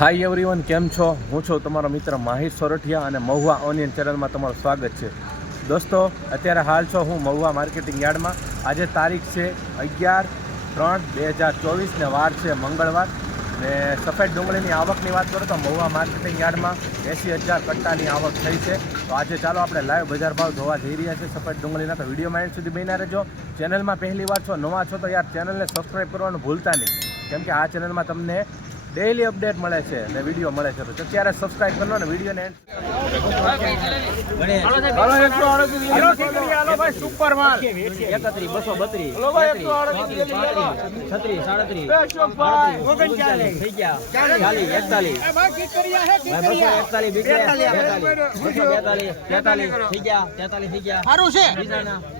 Hi everyone, કેમ છો? હું છું તમારો મિત્ર માહિર સોરઠિયા અને મહુવા ઓનિયન ચેનલમાં તમારું સ્વાગત છે. દોસ્તો, અત્યારે હાલ છો હું મહુવા માર્કેટિંગ યાર્ડમાં. આજે તારીખ છે 11/3/2024 ને વાર છે મંગળવાર. ને સફેદ ડુંગળીની આવકની વાત કરું તો મહુવા માર્કેટિંગ યાર્ડમાં 80,000 કટ્ટાની આવક થઈ છે. તો આજે ચાલો આપણે લાઈવ બજાર ભાવ જોવા જઈ રહ્યા છીએ સફેદ ડુંગળીના. તો વિડીયોમાં એન્ડ સુધી બન્યા રહેજો. ચેનલમાં પહેલી વાર છો, નવા છો તો યાર ચેનલને સબસ્ક્રાઈબ કરવાનું ભૂલતા નહીં, કેમ કે આ ચેનલમાં તમને ડેઈલી અપડેટ મળે છે ને વિડીયો મળે છે. તો અત્યારે સબસ્ક્રાઇબ કરી લો ને વિડીયોને સુપર માલ 31 232 36 37 થઈ ગયા 40 41 થઈ ગયા 43 થઈ ગયા સારું છે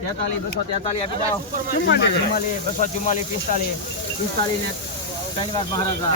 43 243 આપી દાઓ 44 244 45 ને ત્રણ વાર મહારાજા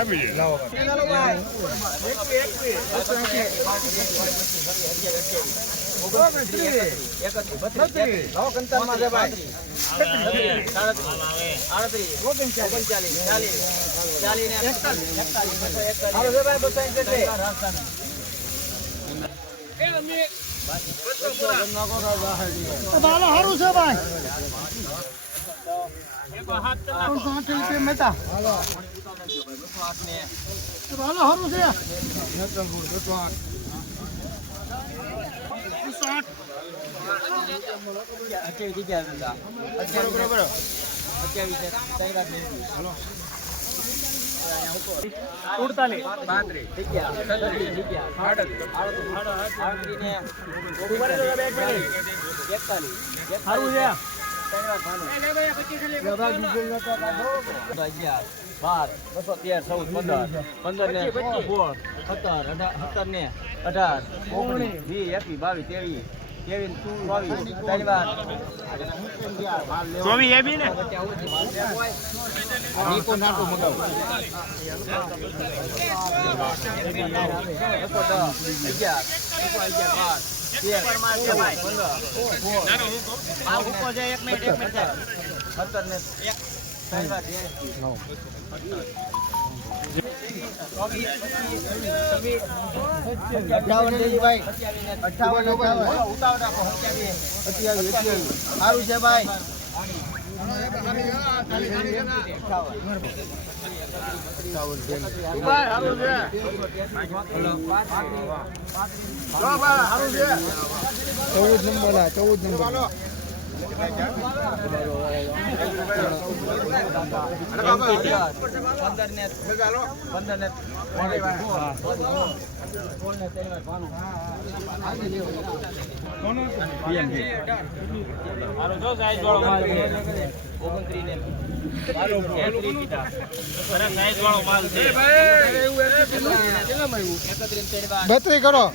બત્રી કરો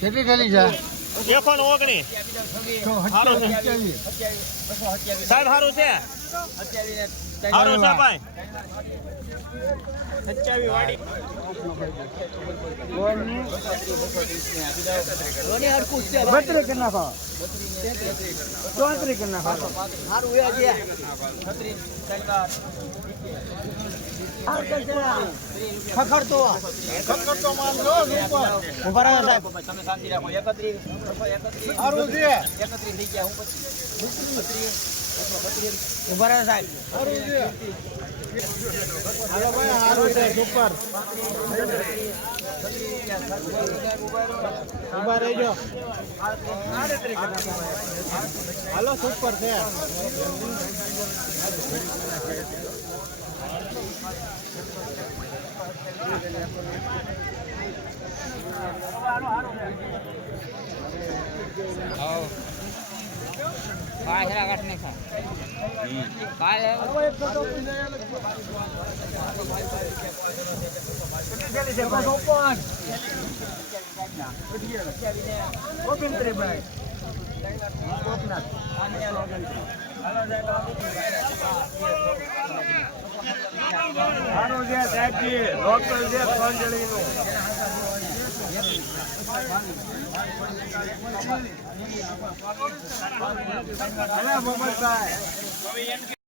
કેટલી થેલી છે? બત્રી કરી નાખો, 34 કરી નાખો. ખખડતો માલ લો ઉભા રહો સાહેબ, તમે શાંતિ રાખો. 31 સારું છે, 31 થઈ ગયા. હું પછી ઉભા રહો સાહેબ. સારું છે, હાલો ભાઈ, સારું છે, સુપર. ઉભા રહેજો, હાલો, સુપર છે. સાહેબજી લોકલ છે 3 જણીનું અલા મોહમ્મદભાઈ